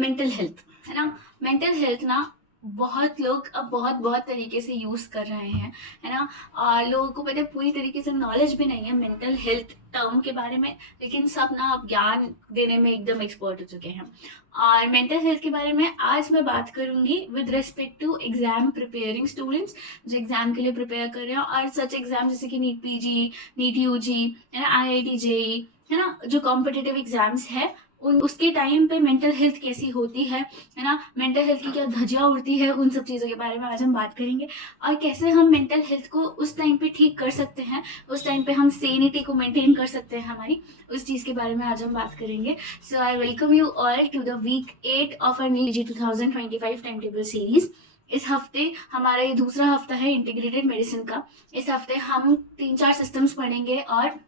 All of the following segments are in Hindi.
मेंटल हेल्थ है ना। मेंटल हेल्थ ना बहुत लोग अब बहुत बहुत तरीके से यूज कर रहे हैं, है ना। और लोगों को पता है पूरी तरीके से नॉलेज भी नहीं है मेंटल हेल्थ टर्म के बारे में, लेकिन सब ना अब ज्ञान देने में एकदम एक्सपर्ट हो चुके हैं। और मेंटल हेल्थ के बारे में आज मैं बात करूंगी with respect to exam preparing students जो एग्जाम के लिए प्रिपेयर कर रहे हैं, और सच एग्जाम जैसे कि नीट पीजी, नीट यूजी, है ना, आईआईटी जेई, है ना, जो कॉम्पिटिटिव एग्जाम्स है उन उसके टाइम पे मेंटल हेल्थ कैसी होती है ना, मेंटल हेल्थ की क्या धज्जियां उड़ती है, उन सब चीज़ों के बारे में आज हम बात करेंगे। और कैसे हम मेंटल हेल्थ को उस टाइम पे ठीक कर सकते हैं, उस टाइम पे हम सेनिटी को मेंटेन कर सकते हैं हमारी, उस चीज़ के बारे में आज हम बात करेंगे। So I welcome you all to the week 8 of our new 2025 time table series. इस हफ्ते हमारा ये दूसरा हफ्ता है इंटीग्रेटेड मेडिसिन का। इस हफ्ते हम 3-4 सिस्टम्स पढ़ेंगे और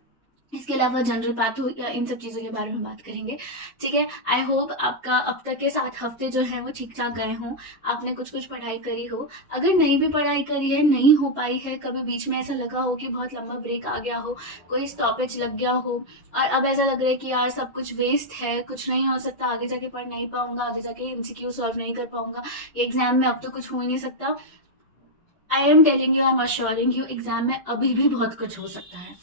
इसके अलावा जनरल पैथो या इन सब चीज़ों के बारे में बात करेंगे। ठीक है, आई होप आपका अब तक के 7 हफ्ते जो है वो ठीक ठाक गए हों, आपने कुछ कुछ पढ़ाई करी हो। अगर नहीं भी पढ़ाई करी है, नहीं हो पाई है, कभी बीच में ऐसा लगा हो कि बहुत लंबा ब्रेक आ गया हो, कोई स्टॉपेज लग गया हो और अब ऐसा लग रहा है कि यार सब कुछ वेस्ट है, कुछ नहीं हो सकता, आगे जाके पढ़ नहीं पाऊंगा, आगे जाके एमसीक्यू सॉल्व नहीं कर पाऊंगा, ये एग्जाम में अब तो कुछ हो ही नहीं सकता। I am telling you, I am assuring you, exam में अभी भी बहुत कुछ हो सकता है।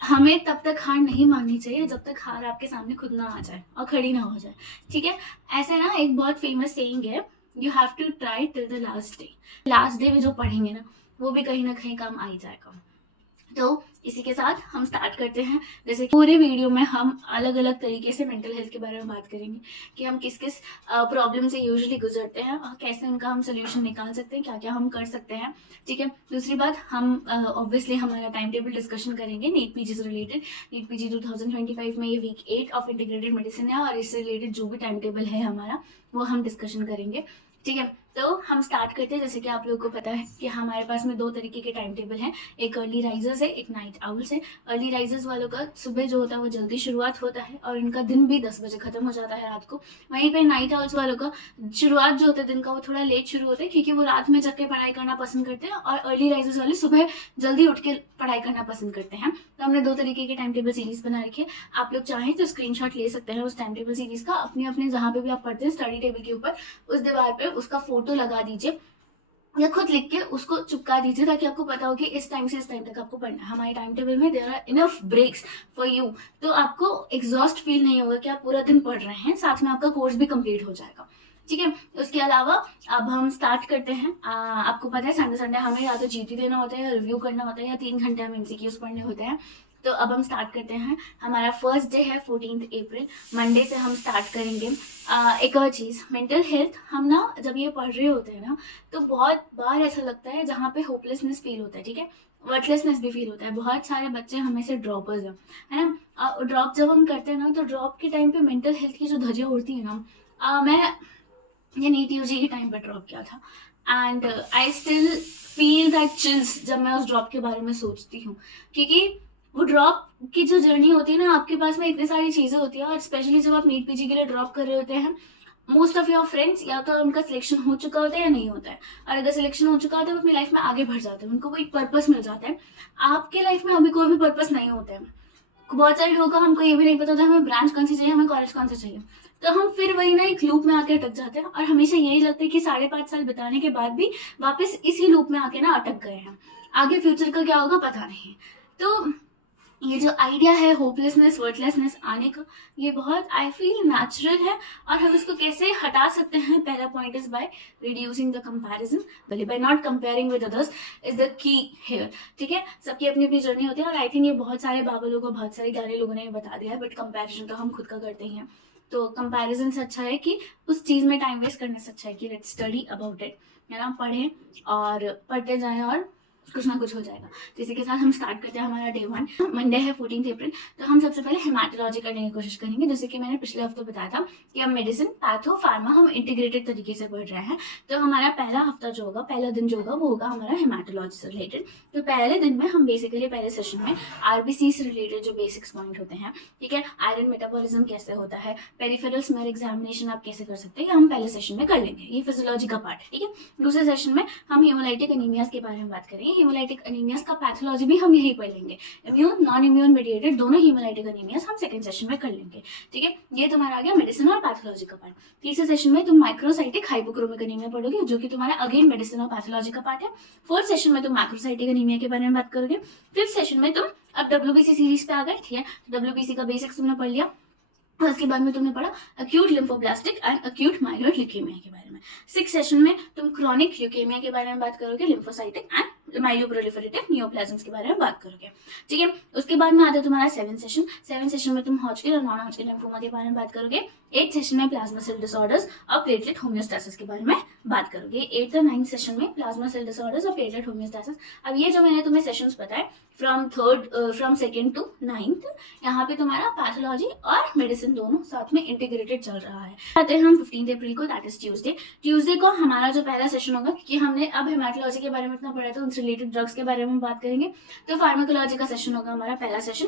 हमें तब तक हार नहीं माननी चाहिए जब तक हार आपके सामने खुद ना आ जाए और खड़ी ना हो जाए। ठीक है, ऐसे ना एक बहुत फेमस सेइंग है, you have to try till the last day. Last day में जो पढ़ेंगे ना वो भी कहीं ना कहीं काम आ ही जाएगा। तो इसी के साथ हम स्टार्ट करते हैं। जैसे कि पूरे वीडियो में हम अलग अलग तरीके से मेंटल हेल्थ के बारे में बात करेंगे कि हम किस किस प्रॉब्लम से यूजुअली गुजरते हैं और कैसे उनका हम सोल्यूशन निकाल सकते हैं, क्या क्या हम कर सकते हैं। ठीक है, दूसरी बात हम ऑब्वियसली हमारा टाइम टेबल डिस्कशन करेंगे नीट पीजी से रिलेटेड। नीट पीजी 2025 में ये वीक 8 ऑफ इंटीग्रेटेड मेडिसिन है और इससे रिलेटेड जो भी टाइम टेबल है हमारा वो हम डिस्कशन करेंगे। ठीक है, तो हम स्टार्ट करते हैं। जैसे कि आप लोगों को पता है कि हमारे पास में 2 तरीके के टाइम टेबल हैं, एक अर्ली राइजर्स है, एक नाइट आउल्स है। अर्ली राइजर्स वालों का सुबह जो होता है वो जल्दी शुरुआत होता है और इनका दिन भी 10 बजे खत्म हो जाता है रात को। वहीं पे नाइट आउल्स वालों का शुरुआत जो होता है दिन का वो थोड़ा लेट शुरू होता है क्योंकि वो रात में जग के पढ़ाई करना पसंद करते हैं, और अर्ली राइजर्स वाले सुबह जल्दी उठ के पढ़ाई करना पसंद करते हैं। तो हमने 2 तरीके की टाइम टेबल सीरीज बना रखी है। आप लोग चाहें तो स्क्रीनशॉट ले सकते हैं उस टाइम टेबल सीरीज का, अपने अपने जहाँ पे भी आप पढ़ते हैं स्टडी टेबल के ऊपर उस दीवार पे उसका फोटो लगा दीजिए या खुद लिख के उसको चिपका दीजिए ताकि आपको पता हो कि इस टाइम से इस टाइम तक आपको पढ़ना है। हमारे टाइम टेबल में there are enough breaks for you, तो आपको एग्जॉस्ट फील नहीं होगा कि आप पूरा दिन पढ़ रहे हैं, साथ में आपका कोर्स भी कंप्लीट हो जाएगा। ठीक है, उसके अलावा अब हम स्टार्ट करते हैं। आपको पता है संडे संडे हमें या तो जीटी देना होता है या रिव्यू करना होता है या 3 घंटे हमें एमसीक्यूज पढ़ने होते हैं। तो अब हम स्टार्ट करते हैं। हमारा फर्स्ट डे है 14 अप्रैल, मंडे से हम स्टार्ट करेंगे। एक और चीज़, मेंटल हेल्थ हम ना जब ये पढ़ रहे होते हैं ना तो बहुत बार ऐसा लगता है जहाँ पे होपलेसनेस फील होता है, ठीक है, वर्थलेसनेस भी फील होता है। बहुत सारे बच्चे हमें से ड्रॉपर्स हैं, है ना। ड्रॉप जब हम करते हैं ना तो ड्रॉप के टाइम पे मेंटल हेल्थ की जो धज्जियां उड़ती है ना, मैं ये नीट यूजी के टाइम पर ड्रॉप किया था and I still feel that chills जब मैं उस ड्रॉप के बारे में सोचती हूँ, क्योंकि वो ड्रॉप की जो जर्नी होती है ना, आपके पास में इतनी सारी चीज़ें होती है और स्पेशली जब आप नीट पीजी के लिए ड्रॉप कर रहे होते हैं, मोस्ट ऑफ योर फ्रेंड्स या तो उनका सिलेक्शन हो चुका होता है या नहीं होता है, और अगर सिलेक्शन हो चुका होता है वो अपनी लाइफ में आगे बढ़ जाते हैं, उनको कोई पर्पस मिल जाता है। आपके लाइफ में अभी कोई भी पर्पस नहीं होता है। बहुत सारे लोगों का हमको ये भी नहीं पता था हमें ब्रांच कौन सी चाहिए, हमें कॉलेज कौन सा चाहिए, तो हम फिर वही ना एक लूप में आके अटक जाते हैं और हमेशा यही लगता है कि 5.5 साल बिताने के बाद भी वापस इसी लूप में आके ना अटक गए हैं। आगे फ्यूचर का क्या होगा पता नहीं। तो ये जो आइडिया है होपलेसनेस वर्थलेसनेस आने का, ये बहुत आई फील नेचुरल है और हम इसको कैसे हटा सकते हैं। पहला point is by reducing the comparison, by not comparing with others is the key here. ठीक है, सबकी अपनी अपनी जर्नी होती है और आई थिंक ये बहुत सारे बाबा लोगों बहुत सारे ज्ञानी लोगों ने बता दिया है, बट कंपैरिजन तो हम खुद का करते ही हैं। तो कंपैरिजन से अच्छा है कि उस चीज़ में टाइम वेस्ट करने से अच्छा है कि लेट्स स्टडी अबाउट इट, है ना, पढ़ें और पढ़ते जाएं और कुछ ना कुछ हो जाएगा। तो इसी के साथ हम स्टार्ट करते हैं हमारा डे 1। मंडे है 14 अप्रैल, तो हम सबसे पहले हेमाटोलॉजी करने की कोशिश करेंगे। जैसे कि मैंने पिछले हफ्ते बताया था कि हम मेडिसिन पैथो फार्मा हम इंटीग्रेटेड तरीके से पढ़ रहे हैं। तो हमारा पहला हफ्ता जो होगा, पहला दिन जो होगा वो होगा हमारा हेमाटोलॉजी से रिलेटेड। तो पहले दिन में हम बेसिकली पहले सेशन में आरबीसी से रिलेटेड जो बेसिक्स पॉइंट होते हैं, ठीक है, आयरन मेटाबॉलिज्म कैसे होता है, पेरिफेरल स्मेल एग्जामिनेशन आप कैसे कर सकते हैं, हम पहले सेशन में कर लेंगे, ये फिजियोलॉजी का पार्ट है। ठीक है, दूसरे सेशन में हम हीमोलाइटिक एनीमियाज के बारे में बात करेंगे। हीमोलाइटिक एनीमियास का पैथोलॉजी भी हम यहीं पढ़ लेंगे। इम्यून नॉन इम्यून मीडिएटेड दोनों हीमोलाइटिक एनीमियास हम सेकंड सेशन में कर लेंगे। ठीक है, ये तुम्हारा आ गया मेडिसिन और पैथोलॉजी का पार्ट। तीसरे सेशन में तुम माइक्रोसाइटिक हाइपोक्रोमिक एनीमिया पढ़ोगे, जो कि तुम्हारा अगेन मेडिसिन और पैथोलॉजी का पार्ट है। फोर्थ सेशन में तुम मैक्रोसाइटिक एनीमिया के बारे में बात करोगे। फिफ्थ सेशन में तुम अब WBC सीरीज पे आ गए। ठीक है, WBC का बेसिक्स तुमने पढ़ लिया और उसके बाद में तुमने पढ़ा acute lymphoblastic and acute myeloid leukaemia के बारे में। सिक्स सेशन में तुम क्रॉनिक ल्यूकेमिया के बारे में बात करोगे, लिम्फोसाइटिक एंड माइलोप्रोलिफरेटिव नियोप्लाज्म्स के बारे में बात करोगे। ठीक है, उसके बाद में आता है तुम्हारा सेवन सेशन। सेवन सेशन में तुम हॉजकिन और नॉन हॉजकिन लिम्फोमा के बारे में बात करोगे। एट सेशन में प्लाज्मा सेल डिसऑर्डर्स और प्लेटलेट होम्योस्टेसिस के बारे में बात करोगे। एट और नाइन्थ सेशन में प्लाज्मा सेल डिसऑर्डर्स और प्लेटलेट होम्योस्टेसिस। अब ये जो मैंने तुम्हें सेशंस बताए फ्रॉम सेकेंड टू नाइन्थ, यहाँ पे तुम्हारा पैथोलॉजी और मेडिसिन दोनों साथ में इंटीग्रेटेड चल रहा है। आते हैं हम 15 अप्रैल को, दैट इज ट्यूसडे। ट्यूसडे को हमारा जो पहला सेशन होगा, क्योंकि हमने अब हेमाटोलॉजी के बारे में इतना पढ़ा था, उनसे रिलेटेड ड्रग्स के बारे में बात करेंगे, तो फार्माकोलॉजी का सेशन होगा हमारा पहला सेशन,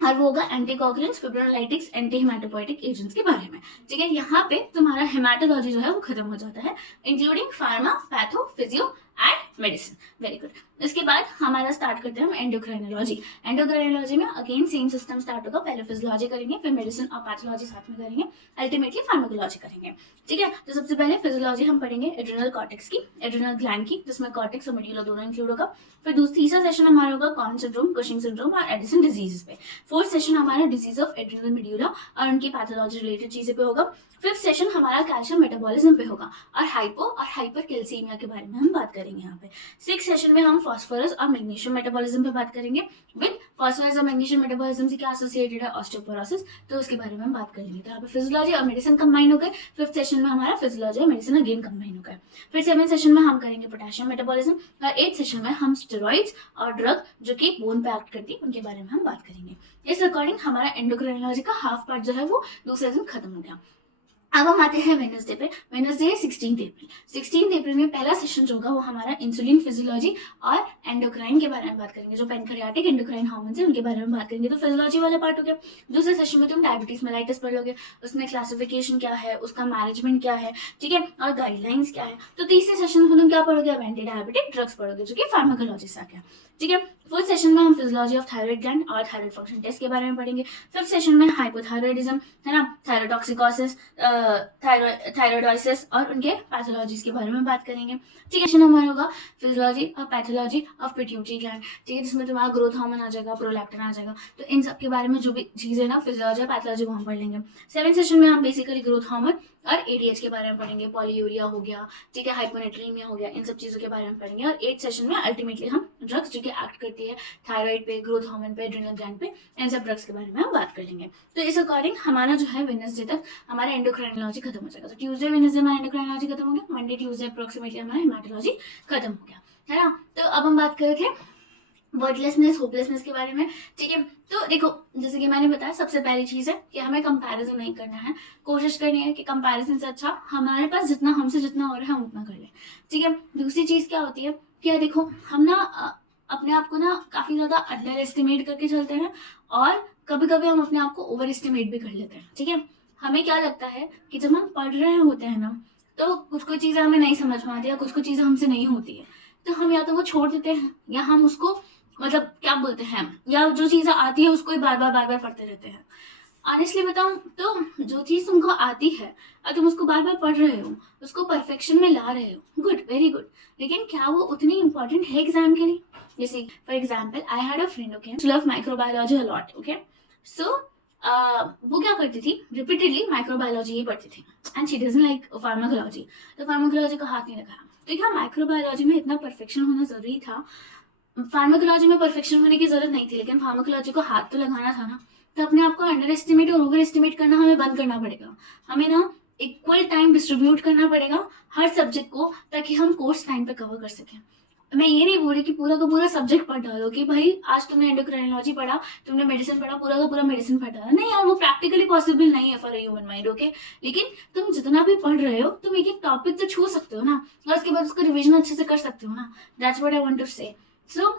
और वो होगा एंटीकोगुलेंट्स, फिब्रोलाइटिक्स, एंटी हेमाटोपोइटिक एजेंट्स के बारे में। ठीक है, यहाँ पे तुम्हारा हेमाटोलॉजी जो है वो खत्म हो जाता है, including pharma, patho, physio and medicine. Very good. इसके बाद हमारा स्टार्ट करते हैं हम एंडोक्राइनोलॉजी। एंडोक्राइनोलॉजी में अगेन सेम सिस्टम स्टार्ट होगा, पहले फिजियोलॉजी करेंगे, फिर मेडिसिन और पैथोलॉजी साथ में करेंगे, अल्टीमेटली फार्माकोलॉजी करेंगे। ठीक है, तो सबसे पहले फिजियोलॉजी हम पढ़ेंगे एड्रिनल कॉर्टेक्स की, एड्रिनल ग्लैंड की, जिसमें कॉर्टेक्स और मेडुला दोनों इंक्लूड होगा। फिर तीसरा सेशन हमारा होगा कॉर्न सिंड्रोम, कुशिंग सिंड्रोम और एडिसन डिजीज पे। फोर्थ सेशन हमारा डिजीज ऑफ एड्रिनल मेडुला और उनकी पैथोलॉजी रिलेटेड चीजें पे होगा। फिफ्थ सेशन हमारा कैल्शियम मेटाबॉलिज्म पे होगा और हाइपो और हाइपर कैल्सीमिया के बारे में हम बात करेंगे यहाँ पे। सिक्स सेशन में हम फास्फोरस और मैग्नीशियम मेटाबॉलिज्म पे बात करेंगे। विद फास्फोरस और मैग्नीशियम मेटाबॉलिज्म से क्या एसोसिएटेड है, ऑस्टियोपोरोसिस, तो उसके बारे में हम बात करेंगे। तो यहाँ पे फिजियोलॉजी और मेडिसिन कंबाइन हो गए। फिफ्थ सेशन में हमारा फिजियोलॉजी और मेडिसिन अगेन कंबाइन हो गए। फिर सेवन सेशन में हम करेंगे पोटेशियम मेटाबॉलिज्म और एट सेशन में हम स्टेरॉइड्स और ड्रग जो कि बोन पे एक्ट करती है उनके बारे में हम बात करेंगे। इस अकॉर्डिंग हमारा एंडोक्राइनोलॉजी का हाफ पार्ट जो है वो दूसरे दिन खत्म हो गया। अब हम आते हैं वेडनेसडे पे। वेडनेसडे है 16 अप्रैल। 16 अप्रैल में पहला सेशन जो होगा वो हमारा इंसुलिन फिजियोलॉजी और एंडोक्राइन के बारे में बात करेंगे, जो पैनक्रियाटिक एंडोक्राइन हार्मोन्स है उनके बारे में बात करेंगे, तो फिजियोलॉजी वाला पार्ट हो गया। दूसरे सेशन में तुम डायबिटीज मेलाइटिस पढ़ लोगे, उसमें क्लासिफिकेशन क्या है, उसका मैनेजमेंट क्या है, ठीक है, और गाइडलाइंस क्या है। तो तीसरे सेशन में तुम क्या पढ़ोगे, अब एंटी डायबिटिक ड्रग्स पढ़ोगे, जो कि फार्माकोलॉजी से आ गया। ठीक है, फोर्थ सेशन में हम फिजियोलॉजी ऑफ थायराइड ग्लैंड और थायराइड फंक्शन टेस्ट के बारे में पढ़ेंगे। फिफ्थ सेशन में हाइपोथायरॉयडिज्म है ना, थायरोटॉक्सिकोसिस, थायराइडोसिस और उनके पैथोलॉजीज के बारे में बात करेंगे। ठीक है, सेशन हमारा होगा फिजियोलॉजी और पैथोलॉजी ऑफ पिट्यूटरी ग्लैंड, ठीक है, जिसमें तुम्हारा ग्रोथ हार्मोन आ जाएगा, प्रोलैक्टिन आ जाएगा, तो इन सब के बारे में जो भी चीजें ना फिजियोलॉजी और पैथोलॉजी वो हम पढ़ लेंगे। सेवन सेशन में हम बेसिकली ग्रोथ हार्मोन और एडीएच के बारे में पढ़ेंगे, पॉलीयूरिया हो गया, ठीक है, हाइपोनेट्रीमिया हो गया, इन सब चीजों के बारे में पढ़ेंगे। और एट सेशन में अल्टीमेटली हम ड्रग्स जो कि एक्ट करती है थायराइड पे, ग्रोथ हार्मोन पे, एड्रिनल ग्लैंड पे, इन सब ड्रग्स के बारे में हम बात कर लेंगे। तो इस अकॉर्डिंग हमारा जो है वेडनेसडे तक हमारा एंडोक्राइनोलॉजी खत्म हो जाएगा। तो ट्यूसडे वेडनेसडे हमारा एंडोक्राइनोलॉजी खत्म हो गया, मंडे ट्यूसडे अप्रोक्सीमेटली हमारा हेमाटोलॉजी खत्म हो गया, है ना। तो अब हम बात करेंगे वर्डलेसनेस, होपलेसनेस के बारे में। ठीक है, तो देखो जैसे कि मैंने बताया, सबसे पहली चीज है कि हमें कंपैरिजन नहीं करना है, कोशिश करनी है कि कंपैरिजन से अच्छा हमारे पास जितना हमसे जितना हो रहा है हम उतना कर लें। ठीक है, दूसरी चीज क्या होती है कि देखो हम ना अपने आप को ना काफी ज्यादा अंडर एस्टिमेट करके चलते हैं और कभी कभी हम अपने आप को ओवर एस्टिमेट भी कर लेते हैं। ठीक है, हमें क्या लगता है कि जब हम पढ़ रहे होते हैं ना, तो कुछ कुछ चीजें हमें नहीं समझ में आती है, कुछ कुछ चीजें हमसे नहीं होती है, तो हम या तो वो छोड़ देते हैं या हम उसको मतलब क्या बोलते हैं, या जो चीजें आती है उसको ही बार बार पढ़ते रहते हैं। ऑनेस्टली बताऊं तो जो चीज तुमको आती है और तुम उसको बार बार पढ़ रहे हो, उसको परफेक्शन में ला रहे हो, गुड, वेरी गुड, लेकिन क्या वो उतनी इंपॉर्टेंट है एग्जाम के लिए? जैसे for example I had a friend, okay, she love microbiology a lot, okay, so वो क्या करती थी, रिपीटेडली माइक्रोबायोलॉजी ही पढ़ती थी and she doesn't like pharmacology, तो फार्माकोलॉजी को हाथ नहीं लगाया। तो क्या माइक्रोबायोलॉजी में इतना परफेक्शन होना जरूरी था? फार्माकोलॉजी में परफेक्शन होने की जरूरत नहीं थी, लेकिन फार्माकोलॉजी को हाथ तो लगाना था ना। तो अपने आप को अंडर एस्टिमेट और ओवर एस्टिमेट करना हमें बंद करना पड़ेगा। हमें ना इक्वल टाइम डिस्ट्रीब्यूट करना पड़ेगा हर सब्जेक्ट को, ताकि हम कोर्स टाइम पे कवर कर सकें। मैं ये नहीं बोल रही कि पूरा का पूरा सब्जेक्ट पढ़ डालो कि भाई आज तुमने एंडोक्राइनोलॉजी पढ़ा, तुमने मेडिसिन पढ़ा, पूरा का पूरा मेडिसिन पढ़ डाला, नहीं यार, वो प्रैक्टिकली पॉसिबल नहीं है for a human mind, okay. लेकिन तुम जितना भी पढ़ रहे हो, तुम एक एक टॉपिक तो छू सकते हो ना, और उसके बाद उसका रिविजन अच्छे से कर सकते हो ना। That's what I want to say. So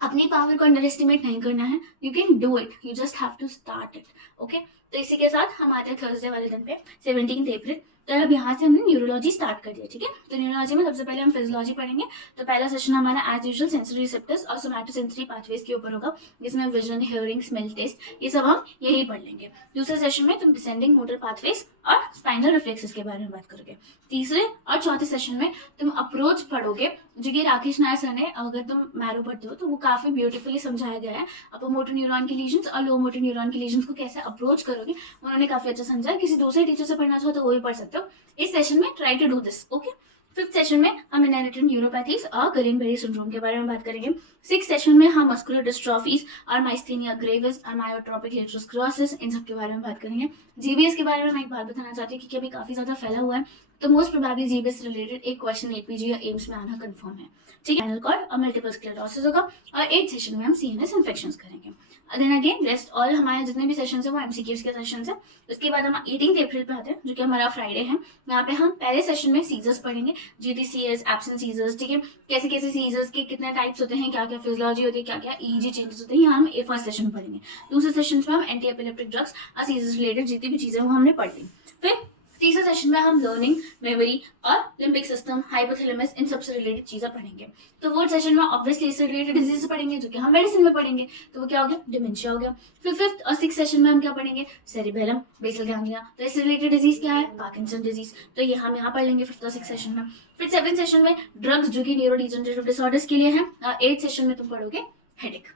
अपनी पावर को अंडर एस्टिमेट नहीं करना है, you can do it, you just have to start it, okay. तो इसी के साथ हम आते हैं थर्सडे वाले दिन पे 17 अप्रैल। तो अब यहाँ से हमने न्यूरोलॉजी स्टार्ट कर दिया, ठीक है। तो न्यूरोलॉजी में सबसे पहले हम फिजियोलॉजी पढ़ेंगे। तो पहला सेशन हमारा एज यूजुअल सेंसरी रिसेप्टर्स और सोमैटोसेंसरी पाथवेज के ऊपर होगा, जिसमें विजन, हियरिंग, स्मेल टेस्ट ये सब हम यही पढ़ लेंगे। दूसरे सेशन में तुम डिसेंडिंग मोटर पाथवेज और स्पाइनल रिफ्लेक्सेस के बारे में बात करोगे। तीसरे और चौथे सेशन में तुम अप्रोच पढ़ोगे, जो कि राकेश नायर सर ने, अगर तुम मैरो पढ़ते हो तो वो काफी ब्यूटीफुली समझाया गया है। अपर मोटर न्यूरॉन के लीजन्स और लो मोटर न्यूरॉन के लीजन्स को कैसे अप्रोच करोगे, उन्होंने काफी अच्छा समझाया। किसी दूसरे टीचर से पढ़ना चाहो तो वो भी पढ़ सकते हो। इस सेशन में try to do this, okay. Fifth session में हम इनहेरिटेड न्यूरोपैथीज और गुइलेन-बेरी सिंड्रोम के बारे में बात करेंगे। सिक्स सेशन में हम मस्कुलर डिस्ट्रॉफीज और माइस्थेनिया ग्रेविस और मायोट्रोपिक लेटरोस्क्लेरोसिस इन सब के बारे में बात करेंगे। जीबीएस के बारे में मैं एक बात बताना चाहती हूँ, क्योंकि अभी काफी ज्यादा फैला हुआ है, तो मोस्ट प्रोबेबली जीबीएस रिलेटेड एक क्वेश्चन एपीजी या एम्स में आना कंफर्म है, ठीक है। स्पाइनल कॉर्ड और मल्टीपल स्क्लेरोसिस होगा। और 8th सेशन में हम सीएनएस इन्फेक्शंस करेंगे। देन अगेन रेस्ट ऑल हमारे जितने भी सेशन है वो एमसीक्यूज के सेशन है। उसके बाद हम 18 अप्रैल पे आते हैं, जो कि हमारा फ्राइडे है। यहाँ पे हम पहले सेशन में सीजर्स पढ़ेंगे, जीटीसीएस, एब्सेंट सीजर्स, ठीक है। कैसे कैसे सीजर्स के कितने टाइप्स होते हैं, क्या क्या फिजियोलॉजी होती है, क्या क्या ईजी चेंजेस होते हैं, यहाँ हम फर्स्ट सेशन पढ़ेंगे। दूसरे सेशन में हम एंटी एपिलेप्टिक ड्रग्स और सीजर्स रिलेटेड जितनी भी चीजें वो हमने पढ़ ली। फिर तीसरे सेशन में हम लर्निंग, मेमोरी और लिम्बिक सिस्टम, हाइपोथैलेमस, इन सबसे रिलेटेड चीजें पढ़ेंगे। तो फोर्थ सेशन में ऑब्वियसली इससे रिलेटेड डिजीज पढ़ेंगे, जो कि हम मेडिसिन में पढ़ेंगे। तो वो क्या हो गया, डिमेंशिया हो गया। फिर फिफ्थ और सिक्स सेशन में हम क्या पढ़ेंगे, सेरिबेलम, बेसल गैंग्लिया। तो इससे रिलेटेड डिजीज क्या है, पार्किंसन डिजीज। तो ये हम यहाँ पढ़ लेंगे फिफ्थ और सिक्स सेशन में। फिर सेवेंथ सेशन में ड्रग्स, जो कि न्यूरोडिजेनरेटिव डिसऑर्डर्स के लिए है। 8th सेशन में तुम पढ़ोगे हेडेक।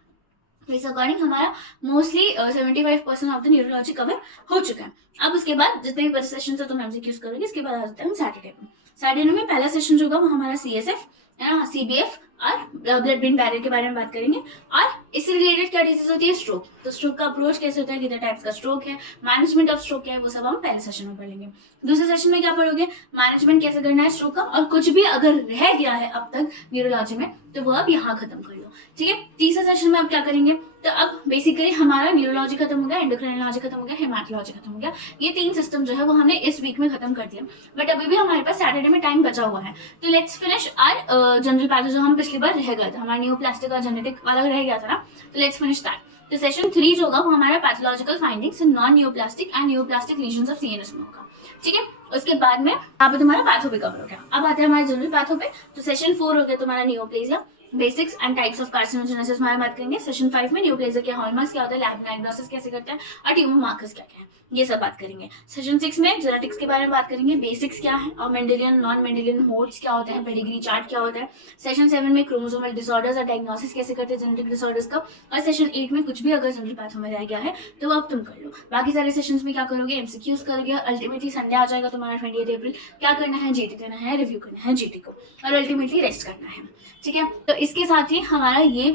इस अकॉर्डिंग हमारा mostly 75% of the neurology cover हो चुका है। अब उसके बाद जितने भी बचे सेशन है तुम एमसीक्यूज करोगे। इसके बाद आ जाते हैं हम सैटरडे में। सैटरडे में पहला सेशन जो होगा वो हमारा सीएसएफ, सीबीएफ और ब्लड ब्रेन बैरियर के बारे में बात करेंगे। और इससे रिलेटेड क्या डिजीज होती है, स्ट्रोक। तो स्ट्रोक का अप्रोच कैसे होता है, कितने टाइप्स का स्ट्रोक है, मैनेजमेंट ऑफ स्ट्रोक है, वो सब हम पहले सेशन में पढ़ेंगे। दूसरे सेशन में क्या पढ़ोगे, मैनेजमेंट कैसे करना है स्ट्रोक का, और कुछ भी अगर रह गया है अब तक न्यूरोलॉजी में तो वो अब यहाँ खत्म कर लो, ठीक है। तीसरे सेशन में अब क्या करेंगे, तो अब बेसिकली हमारा न्यूरोलॉजी खत्म हो गया, एंडोक्राइनोलॉजी खत्म हो गया, हेमाटोलॉजी खत्म हो गया। ये 3 सिस्टम जो है वो हमने इस वीक में खत्म कर दिया, बट अभी भी हमारे पास सैटरडे में टाइम बचा हुआ है। तो let's finish our general patho, जो हम पिछली बार रह गए थे, हमारा न्यूरोप्लास्टिक और जेनेटिक वाला रह गया था ना, तो लेट्स फिनिश दैट। तो सेशन 3 जो होगा वो हमारा pathological findings in non neuroplastic and neuroplastic lesions of CNS में होगा, ठीक है। उसके बाद में यहाँ पे तुम्हारा पैथो भी कवर हो गया। अब आते हैं हमारे जनरल पैथो पे। तो सेशन 4 हो गया तुम्हारा neoplasia, basics and types of carcinogenesis में बात करेंगे। सेशन 5 में न्यूरोप्लेजिया के हॉलमार्क्स क्या होता है, लैब डायग्नोसिस कैसे करते हैं, और ट्यूमर मार्कर्स क्या क्या है, ये सब बात करेंगे। सेशन 6 में जेनेटिक्स के बारे में बात करेंगे, बेसिक्स क्या है और मेंडेलियन नॉन मेंडेलियन मोड्स क्या होते हैं, पेडिग्री चार्ट क्या होता है। सेशन 7 में क्रोमोसोमल डिसऑर्डर्स और डायग्नोसिस कैसे करते हैं जेनेटिक डिसऑर्डर्स का। और सेशन 8 में कुछ भी अगर जनरल पैथो में रह गया है तो अब तुम कर लो। बाकी सारे सेशंस में क्या करोगे, एमसीक्यूज करोगे। और अल्टीमेटली संडे आ जाएगा तुम्हारा 28 अप्रैल। क्या करना है, जीटी देना है, रिव्यू करना है जीटी को, और अल्टीमेटली रेस्ट करना है, ठीक है। तो इसके साथ ही हमारा ये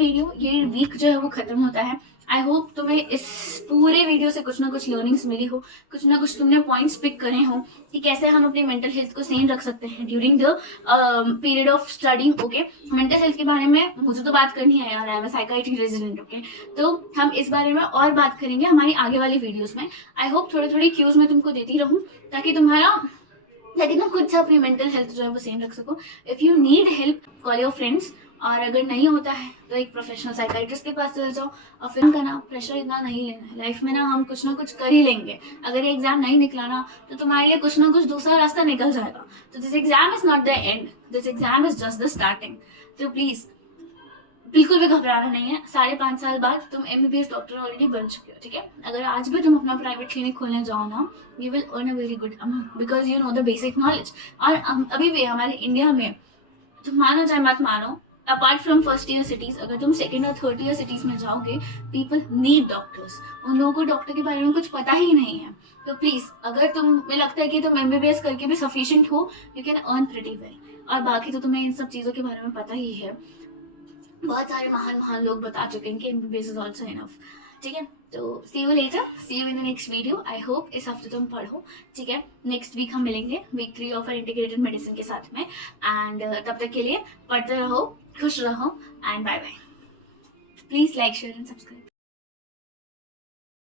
वीक जो है वो खत्म होता है। आई होप तुम्हें इस पूरे वीडियो से कुछ ना कुछ लर्निंग्स मिली हो, कुछ ना कुछ तुमने पॉइंट्स पिक करे हो कि कैसे हम अपनी मेंटल हेल्थ को सेन रख सकते हैं during the period of studying, okay. Mental health के बारे में मुझे तो बात करनी है यार, I am psychiatry resident, okay. तो हम इस बारे में और बात करेंगे हमारी आगे वाली वीडियोस में। आई होप थोड़ी थोड़ी क्यूज मैं तुमको देती रहूं, ताकि तुम खुद से अपनी मेंटल हेल्थ जो है वो सेम रख सको। If you need help call your friends, और अगर नहीं होता है तो एक प्रोफेशनल साइकाइट्रिस्ट के पास चले जाओ। और फिर का ना प्रेशर इतना नहीं लेना है, लाइफ में ना हम कुछ ना कुछ कर ही लेंगे। अगर ये एग्जाम नहीं निकला ना तो तुम्हारे लिए कुछ ना कुछ दूसरा रास्ता निकल जाएगा। तो this exam is not the end, this exam is just the starting. तो प्लीज बिल्कुल भी घबराना नहीं है। 5.5 साल बाद तुम एमबीबीएस डॉक्टर ऑलरेडी बन चुके हो, ठीक है। अगर आज भी तुम अपना प्राइवेट क्लिनिक खोलने जाओ ना, you will earn a very good amount because you know the basic knowledge. और अभी भी हमारे इंडिया में तुम मानो चाहे मत मानो, apart from first year cities, अगर तुम सेकेंड और थर्ड ईयर सिटीज में जाओगे, पीपल नीड डॉक्टर्स। उन लोगों को डॉक्टर के बारे में कुछ पता ही नहीं है। तो प्लीज, अगर तुम्हें लगता है कि तुम एमबीबीएस करके भी सफिशिएंट हो, you can earn pretty well. और बाकी तो तुम्हें इन सब चीजों के बारे में पता ही है, बहुत सारे महान लोग बता चुके हैं कि एमबीबीएस इज ऑल्सो इनफ, ठीक है। तो see you later, see you in the next video. I hope इस हफ्ते तुम पढ़ो, ठीक है। नेक्स्ट वीक हम मिलेंगे वीक 3 ऑफ इंटीग्रेटेड मेडिसिन के साथ में। एंड तब तक के लिए पढ़ते रहो, खुश रहो, and bye bye. Please like, share and subscribe.